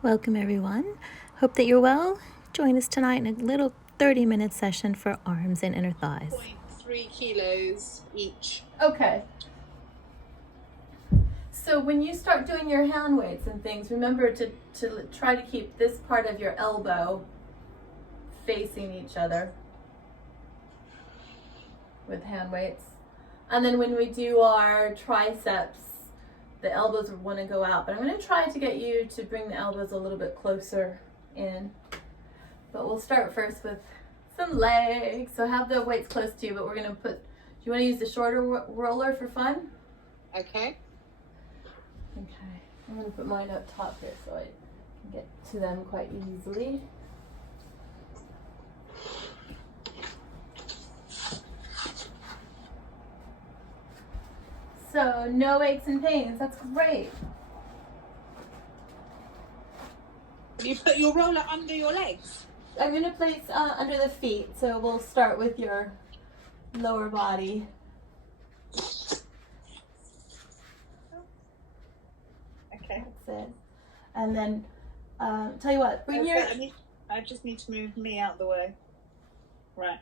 Welcome, everyone. Hope that you're well. Join us tonight in a little 30-minute session for arms and inner thighs. 0.3 kilos each. Okay. So when you start doing your hand weights and things, remember to try to keep this part of your elbow facing each other with hand weights. And then when we do our triceps, the elbows want to go out. But I'm going to try to get you to bring the elbows a little bit closer in. But we'll start first with some legs. So have the weights close to you, but we're going to do you want to use the shorter roller for fun? Okay. Okay, I'm going to put mine up top here so I can get to them quite easily. So, no aches and pains, that's great. You put your roller under your legs? I'm going to place under the feet, so we'll start with your lower body. Okay. That's it. And then, tell you what, bring your... I just need to move me out of the way. Right.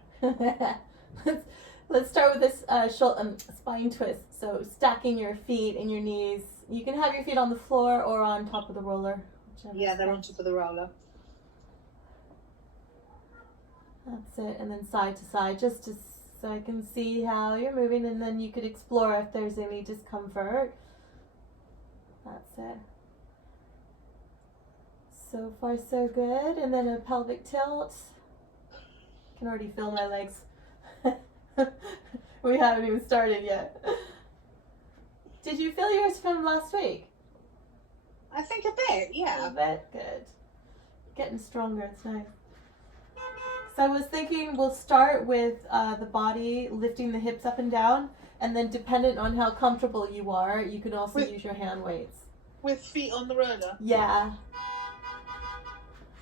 Let's start with this spine twist. So stacking your feet and your knees. You can have your feet on the floor or on top of the roller. Yeah, they're on top of the roller. That's it. And then side to side, so I can see how you're moving, and then you could explore if there's any discomfort. That's it. So far, so good. And then a pelvic tilt. I can already feel my legs. We haven't even started yet. Did you feel yours from last week? I think a bit, yeah. A bit? Good. Getting stronger, it's nice. So I was thinking we'll start with the body, lifting the hips up and down, and then dependent on how comfortable you are, you can also use your hand weights. With feet on the roller? Yeah. Is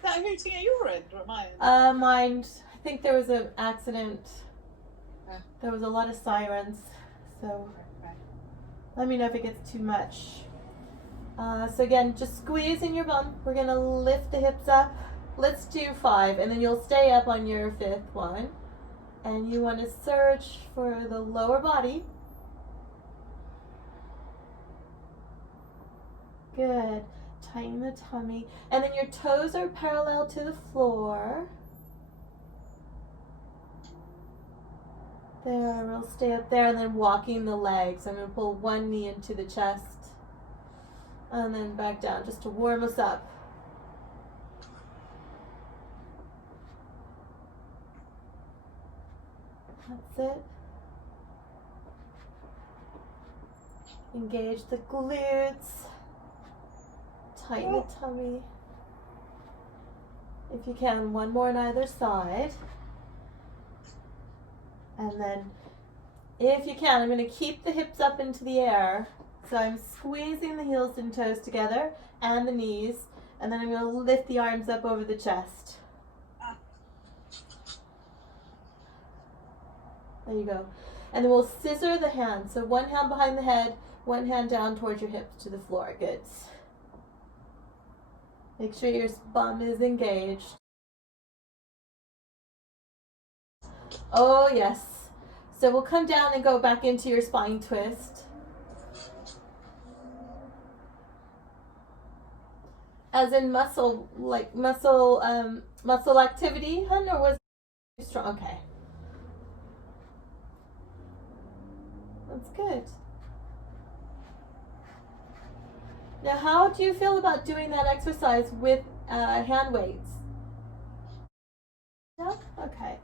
that hooting at your end or at my end? Mine, I think there was an accident. There was a lot of sirens, so let me know if it gets too much. So again, just squeeze in your bum. We're going to lift the hips up. Let's do 5, and then you'll stay up on your 5th one. And you want to search for the lower body. Good. Tighten the tummy. And then your toes are parallel to the floor. There, we'll stay up there, and then walking the legs. I'm going to pull one knee into the chest and then back down just to warm us up. That's it. Engage the glutes. Tighten the tummy. If you can, one more on either side. And then, if you can, I'm going to keep the hips up into the air. So I'm squeezing the heels and toes together and the knees. And then I'm going to lift the arms up over the chest. There you go. And then we'll scissor the hands. So one hand behind the head, one hand down towards your hips to the floor. Good. Make sure your bum is engaged. Oh, yes. So we'll come down and go back into your spine twist. As in muscle activity, hun, or was it too strong? Okay. That's good. Now, how do you feel about doing that exercise with hand weights? Yeah? Okay.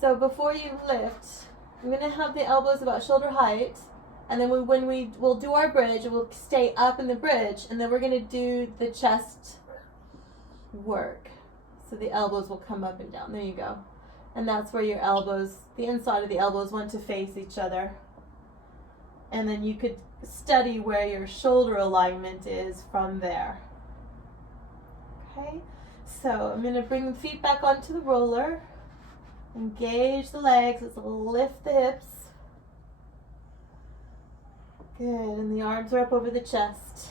So before you lift, I'm going to have the elbows about shoulder height, and then we'll do our bridge, we'll stay up in the bridge, and then we're going to do the chest work. So the elbows will come up and down. There you go. And that's where your elbows, the inside of the elbows want to face each other. And then you could study where your shoulder alignment is from there. Okay, so I'm going to bring the feet back onto the roller. Engage the legs. Let's lift the hips. Good, and the arms are up over the chest.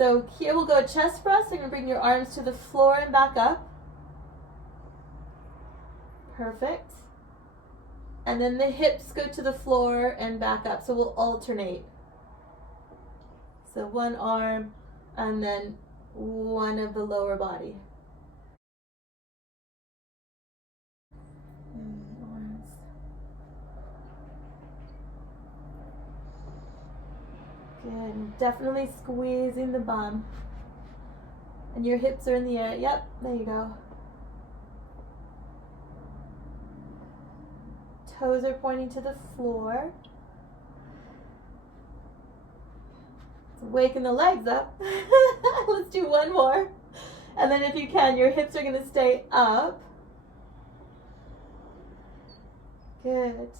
So here we'll go chest press. You're going to bring your arms to the floor and back up. Perfect. And then the hips go to the floor and back up. So we'll alternate. So one arm and then one of the lower body. Arms. Good. Definitely squeezing the bum. And your hips are in the air. Yep, there you go. Toes are pointing to the floor. Waking the legs up. Let's do one more. And then if you can, your hips are going to stay up. Good.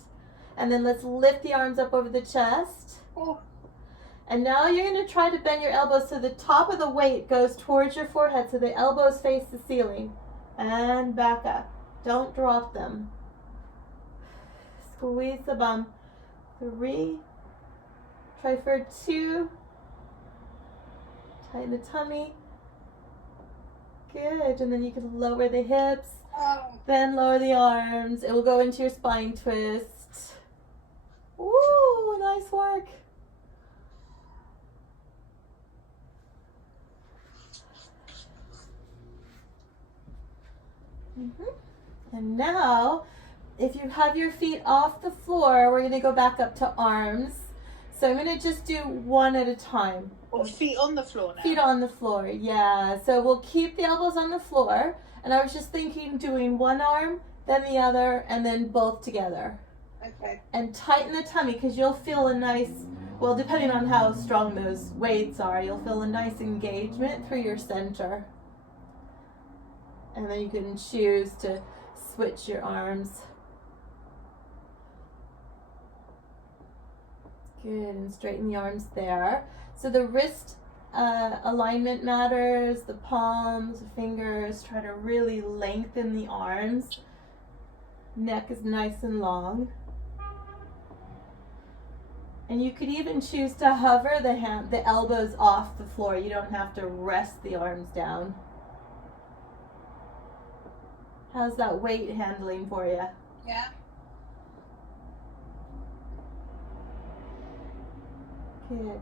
And then let's lift the arms up over the chest. Oh. And now you're going to try to bend your elbows so the top of the weight goes towards your forehead so the elbows face the ceiling. And back up. Don't drop them. Squeeze the bum. 3. Try for 2. Tighten the tummy. Good. And then you can lower the hips. Then lower the arms. It will go into your spine twist. Ooh, nice work. And now, if you have your feet off the floor, we're going to go back up to arms. So I'm going to just do one at a time. Or feet on the floor now? Feet on the floor, yeah. So we'll keep the elbows on the floor. And I was just thinking doing one arm, then the other, and then both together. Okay. And tighten the tummy because you'll feel a nice, well, depending on how strong those weights are, you'll feel a nice engagement through your center. And then you can choose to switch your arms. Good, and straighten the arms there. So the wrist alignment matters, the palms, the fingers. Try to really lengthen the arms. Neck is nice and long. And you could even choose to hover the elbows off the floor. You don't have to rest the arms down. How's that weight handling for you? Yeah. Good.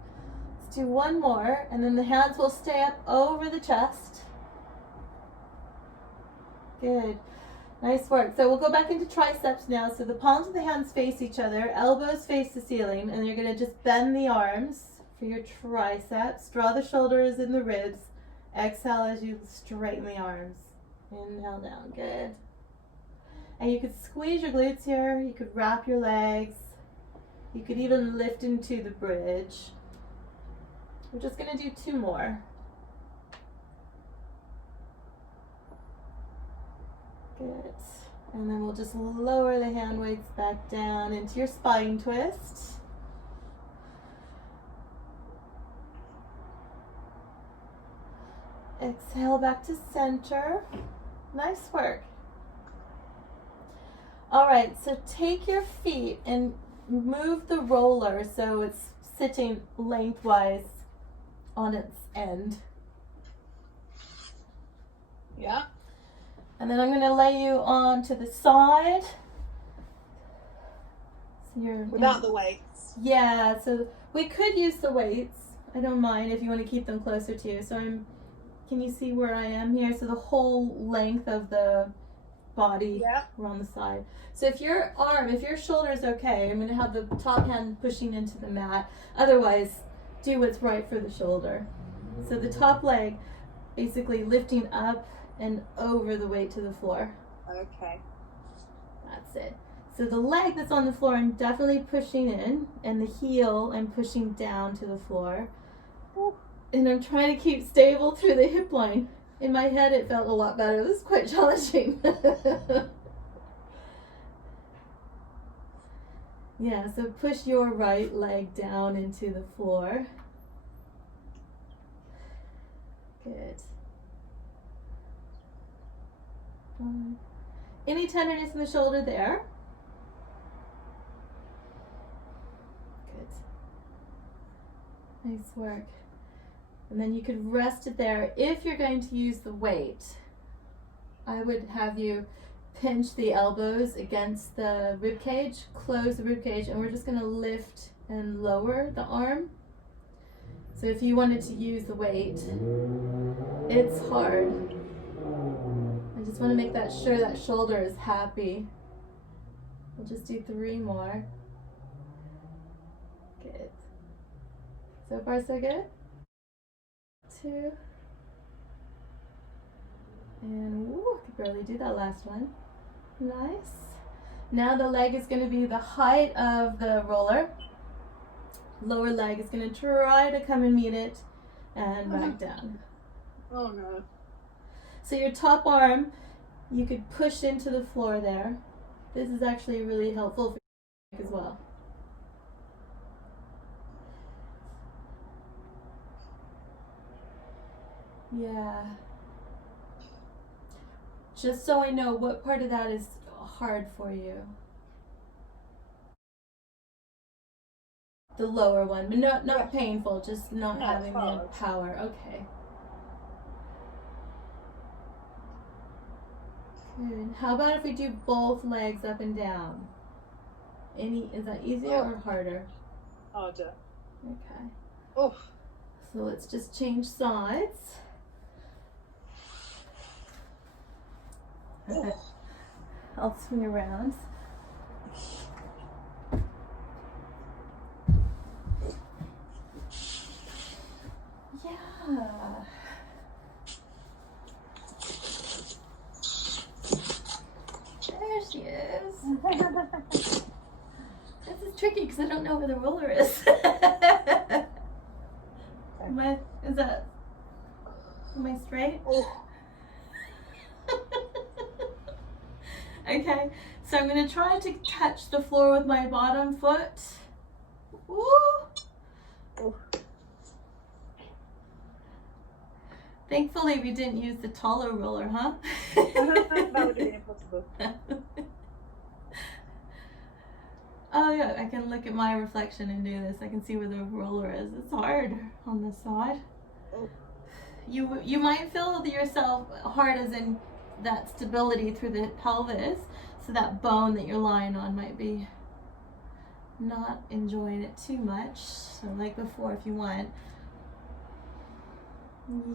Let's do one more, and then the hands will stay up over the chest. Good. Nice work. So we'll go back into triceps now. So the palms of the hands face each other, elbows face the ceiling, and you're going to just bend the arms for your triceps. Draw the shoulders in the ribs. Exhale as you straighten the arms. Inhale down. Good. And you could squeeze your glutes here. You could wrap your legs. You could even lift into the bridge. We're just going to do 2 more. Good. And then we'll just lower the hand weights back down into your spine twist. Exhale back to center. Nice work. All right, so take your feet and move the roller so it's sitting lengthwise on its end. Yeah. And then I'm going to lay you on to the side. So you're Without the weights. Yeah, so we could use the weights. I don't mind if you want to keep them closer to you. So can you see where I am here? So the whole length of the body, Yeah. we're on the side. So if your shoulder is okay, I'm going to have the top hand pushing into the mat. Otherwise, do what's right for the shoulder. So the top leg basically lifting up and over the weight to the floor. Okay. That's it. So the leg that's on the floor, I'm definitely pushing in, and the heel I'm pushing down to the floor. Ooh. And I'm trying to keep stable through the hip line. In my head, it felt a lot better. It was quite challenging. Yeah, so push your right leg down into the floor. Good. Any tenderness in the shoulder there? Good. Nice work. And then you could rest it there. If you're going to use the weight, I would have you pinch the elbows against the rib cage, close the rib cage, and we're just going to lift and lower the arm. So if you wanted to use the weight, it's hard. I just want to make that sure that shoulder is happy. We'll just do 3 more. Good. So far so good? 2. And woo, I could barely do that last one. Nice. Now the leg is going to be the height of the roller. Lower leg is going to try to come and meet it and back down. Oh no. So your top arm, you could push into the floor there. This is actually really helpful for you as well. Yeah. Just so I know what part of that is hard for you. The lower one, but not painful, just not having the power. Okay. Good. How about if we do both legs up and down? Is that easier or harder? Harder. Okay. Oh. So let's just change sides. I'll swing around. Yeah. There she is. This is tricky because I don't know where the roller is. Am I straight? Oh. Okay, so I'm going to try to touch the floor with my bottom foot. Woo! Oh. Thankfully, we didn't use the taller roller, huh? That would have been impossible. Oh yeah, I can look at my reflection and do this. I can see where the roller is. It's hard on this side. Oh. You might feel yourself hard as in that stability through the pelvis, so that bone that you're lying on might be not enjoying it too much. So like before, if you want,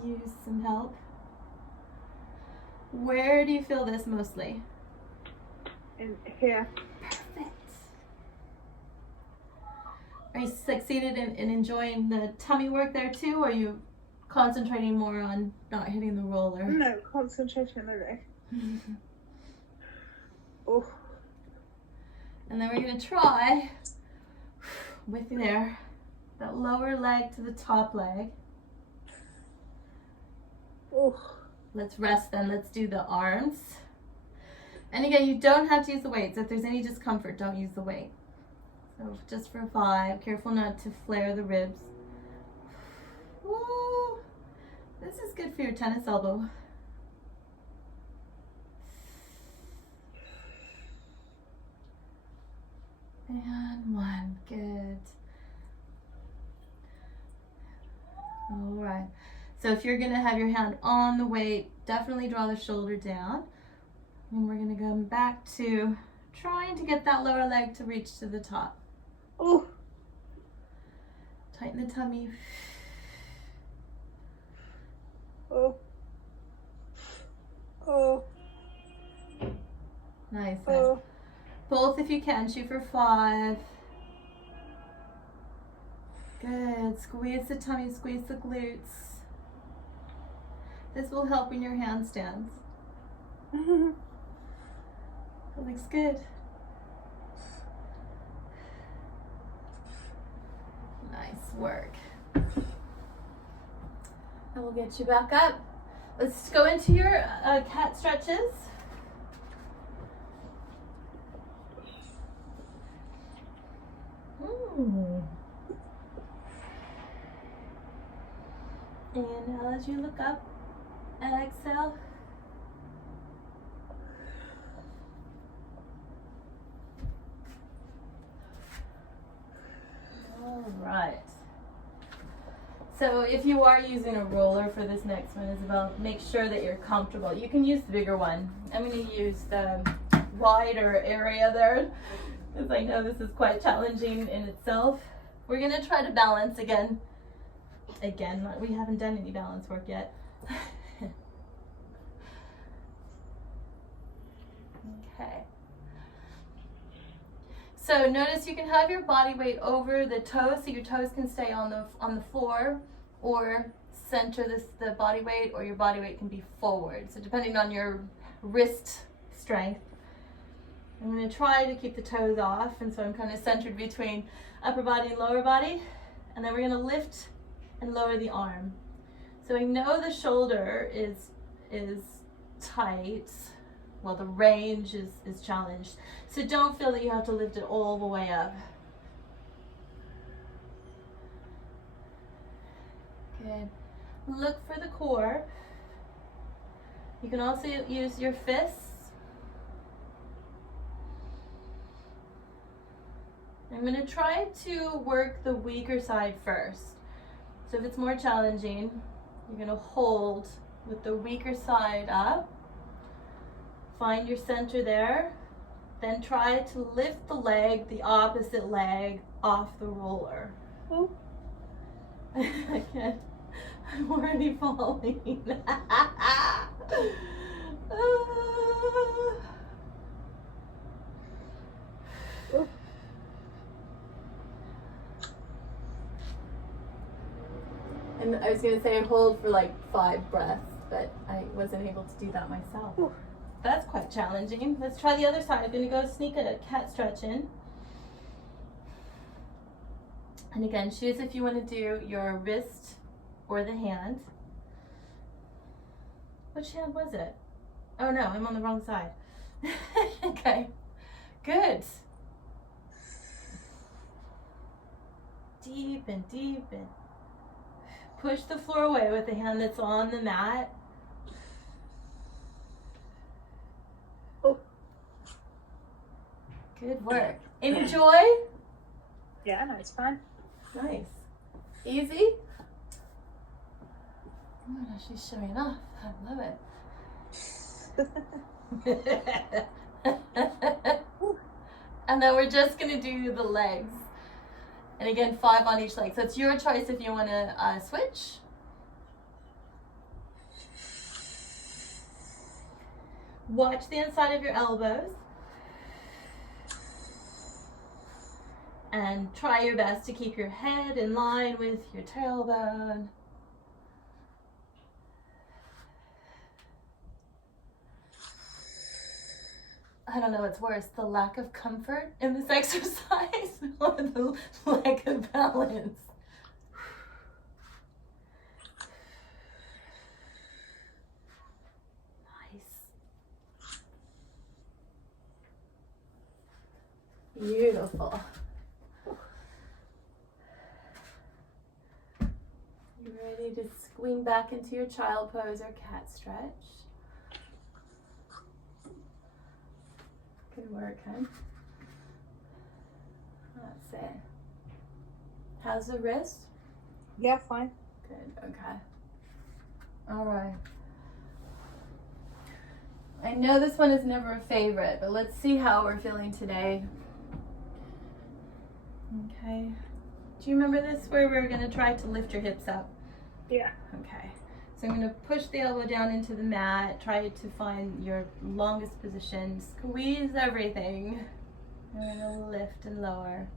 use some help. Where do you feel this mostly? In here. Perfect. Are you succeeded in enjoying the tummy work there too, or are you concentrating more on not hitting the roller? No, concentration on the leg. Oh. And then we're going to try with there, that lower leg to the top leg. Oh. Let's rest then. Let's do the arms. And again, you don't have to use the weights. If there's any discomfort, don't use the weight. So just for 5, careful not to flare the ribs. Woo! This is good for your tennis elbow. And 1, good. All right. So if you're gonna have your hand on the weight, definitely draw the shoulder down. And we're gonna go back to trying to get that lower leg to reach to the top. Oh. Tighten the tummy. Oh. Oh. Nice. Oh. Both if you can, shoot for 5. Good. Squeeze the tummy, squeeze the glutes. This will help in your handstands. That looks good. Nice work. I will get you back up. Let's go into your cat stretches. Inhale as you look up. Exhale. All right. So if you are using a roller for this next one, Isabel, make sure that you're comfortable. You can use the bigger one. I'm going to use the wider area there, because I know this is quite challenging in itself. We're going to try to balance again. We haven't done any balance work yet. Okay. So notice you can have your body weight over the toes, so your toes can stay on the floor, or center the body weight, or your body weight can be forward. So depending on your wrist strength. I'm going to try to keep the toes off, and so I'm kind of centered between upper body and lower body. And then we're going to lift and lower the arm. So I know the shoulder is tight. Well, the range is challenged. So don't feel that you have to lift it all the way up. Good. Look for the core. You can also use your fists. I'm going to try to work the weaker side first. So if it's more challenging, you're going to hold with the weaker side up. Find your center there. Then try to lift the leg, the opposite leg, off the roller. Oh. I can't. I'm already falling. And I was going to say hold for like 5 breaths, but I wasn't able to do that myself. Ooh. That's quite challenging. Let's try the other side. I'm going to go sneak a cat stretch in. And again, choose if you want to do your wrist or the hand. Which hand was it? Oh no, I'm on the wrong side. Okay, good. Deep and deep and push the floor away with the hand that's on the mat. Oh. Good work. Enjoy. Yeah, no, it's fine. Nice. Easy. Oh my gosh, she's showing off. I love it. And then we're just going to do the legs. And again, 5 on each leg. So it's your choice if you want to switch. Watch the inside of your elbows. And try your best to keep your head in line with your tailbone. I don't know what's worse, the lack of comfort in this exercise or the lack of balance. Nice. Beautiful. You ready to swing back into your child pose or cat stretch? Good work, huh? That's it. How's the wrist? Yeah, fine. Good, okay. All right. I know this one is never a favorite, but let's see how we're feeling today. Okay. Do you remember this where we're gonna try to lift your hips up? Yeah. Okay. So I'm going to push the elbow down into the mat, try to find your longest position, squeeze everything. I'm going to lift and lower.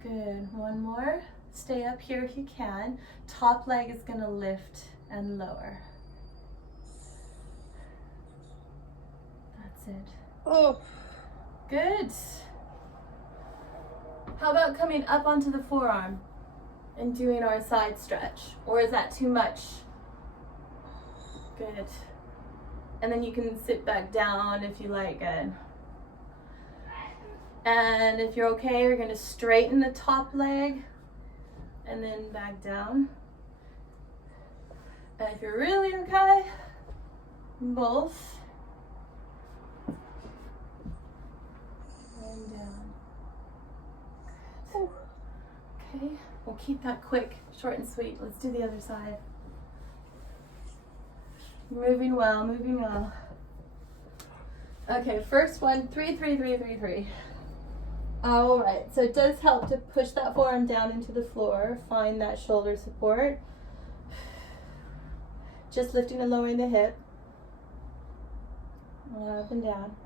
Good, one more. Stay up here if you can. Top leg is going to lift and lower. That's it. Oh. Good. How about coming up onto the forearm and doing our side stretch? Or is that too much? Good. And then you can sit back down if you like. Good. And if you're okay, you're going to straighten the top leg and then back down. And if you're really okay, both. And down. Okay, we'll keep that quick, short and sweet. Let's do the other side. Moving well, moving well. Okay, first one, 3, 3, 3, 3, 3. All right, so it does help to push that forearm down into the floor, find that shoulder support. Just lifting and lowering the hip. Up and down.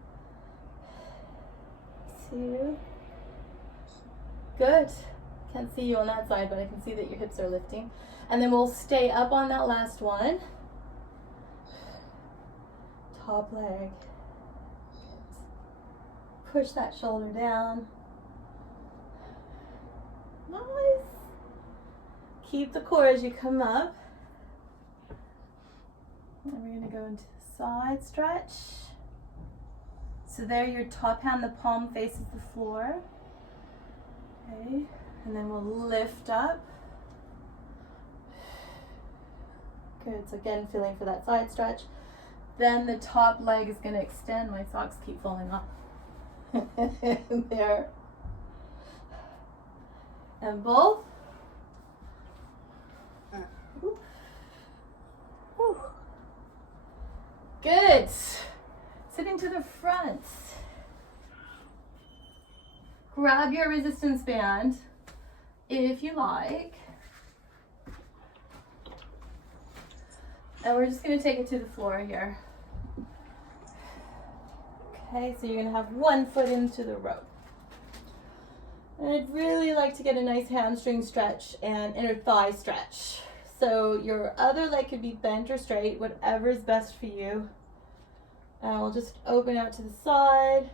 2. Good. Can't see you on that side, but I can see that your hips are lifting. And then we'll stay up on that last one. Top leg. Push that shoulder down. Nice. Keep the core as you come up. And we're going to go into the side stretch. So there, your top hand, the palm faces the floor. Okay, and then we'll lift up. Good, so again, feeling for that side stretch. Then the top leg is going to extend. My socks keep falling off. There. And both. Ooh. Ooh. Good. Sitting to the front. Grab your resistance band if you like. And we're just going to take it to the floor here. Okay, so you're going to have one foot into the rope. And I'd really like to get a nice hamstring stretch and inner thigh stretch. So your other leg could be bent or straight, whatever is best for you. And we'll just open out to the side.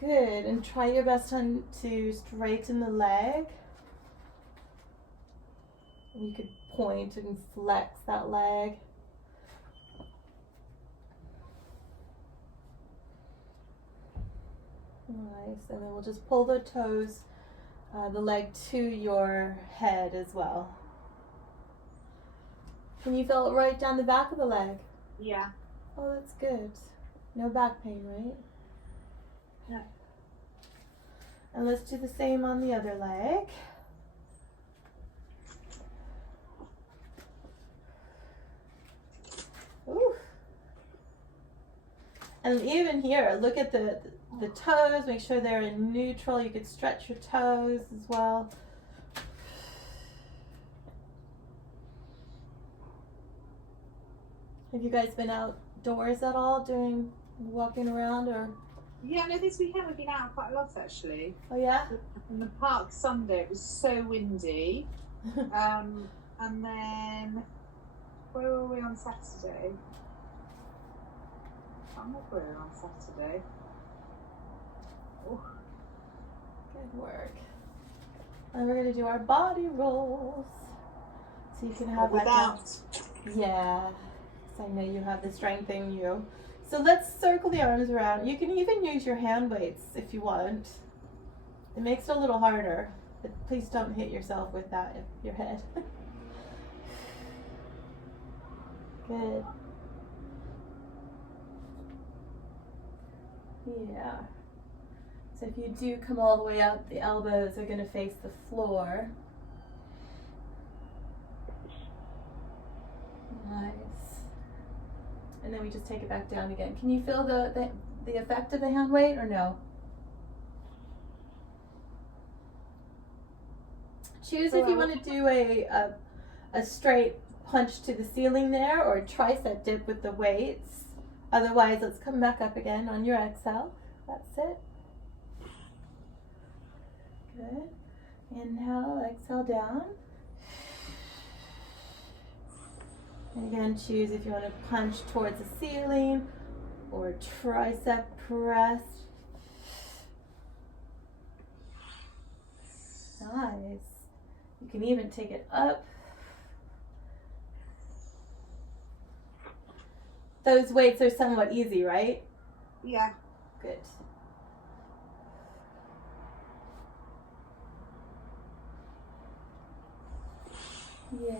Good, and try your best to straighten the leg. You could point and flex that leg. Nice, and then we'll just pull the toes, the leg to your head as well. Can you feel it right down the back of the leg? Yeah. Oh, that's good. No back pain, right? No. And let's do the same on the other leg. Ooh. And even here, look at the toes, make sure they're in neutral. You could stretch your toes as well. Have you guys been outdoors at all doing walking around or? Yeah, no, this weekend we've been out quite a lot actually. Oh yeah? In the park Sunday, it was so windy. And then, where were we on Saturday? I can't remember where we were on Saturday. Oh. Good work. And we're gonna do our body rolls. So you can have Without. Yeah. So I know you have the strength in you. So let's circle the arms around. You can even use your hand weights if you want. It makes it a little harder, but please don't hit yourself with that in your head. Good. Yeah. So if you do come all the way up, the elbows are going to face the floor. Nice. And then we just take it back down again. Can you feel the effect of the hand weight or no? Choose if you want to do a straight punch to the ceiling there or a tricep dip with the weights. Otherwise, let's come back up again on your exhale. That's it. Good. Inhale, exhale down. And again, choose if you want to punch towards the ceiling or tricep press. Nice. You can even take it up. Those weights are somewhat easy, right? Yeah. Good. Yeah.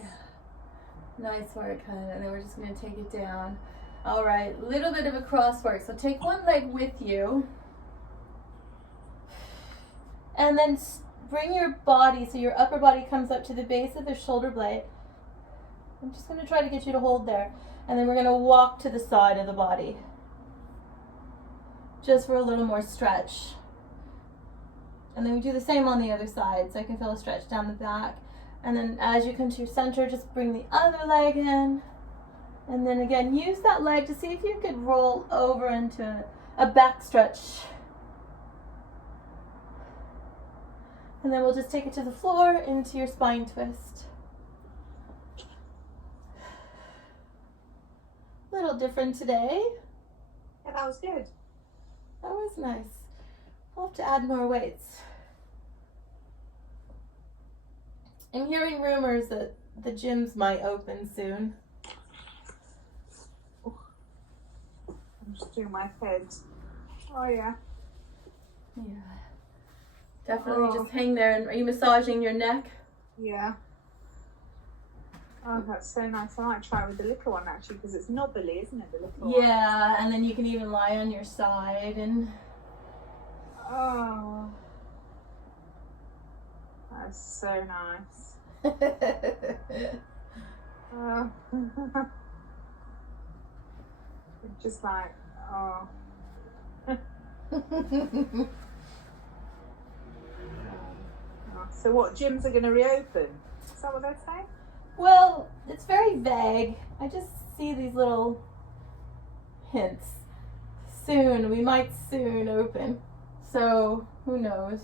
Nice work, hon. And then we're just going to take it down. All right, little bit of a cross work. So take one leg with you. And then bring your body so your upper body comes up to the base of the shoulder blade. I'm just going to try to get you to hold there. And then we're going to walk to the side of the body. Just for a little more stretch. And then we do the same on the other side, so I can feel a stretch down the back. And then as you come to your center, just bring the other leg in. And then again, use that leg to see if you could roll over into a back stretch. And then we'll just take it to the floor into your spine twist. A little different today. Yeah, that was good. That was nice. I'll have to add more weights. I'm hearing rumors that the gyms might open soon. I'm just doing my head. Oh yeah. Yeah. Definitely Oh. just hang there. And are you massaging your neck? Yeah. Oh, that's so nice. I might try it with the little one actually, because it's knobbly, isn't it? The little one. Yeah, and then you can even lie on your side and Oh. That's so nice. Oh. Just like, oh. So what, gyms are going to reopen? Is that what they're saying? Well, it's very vague. I just see these little hints. Soon, we might soon open. So, who knows?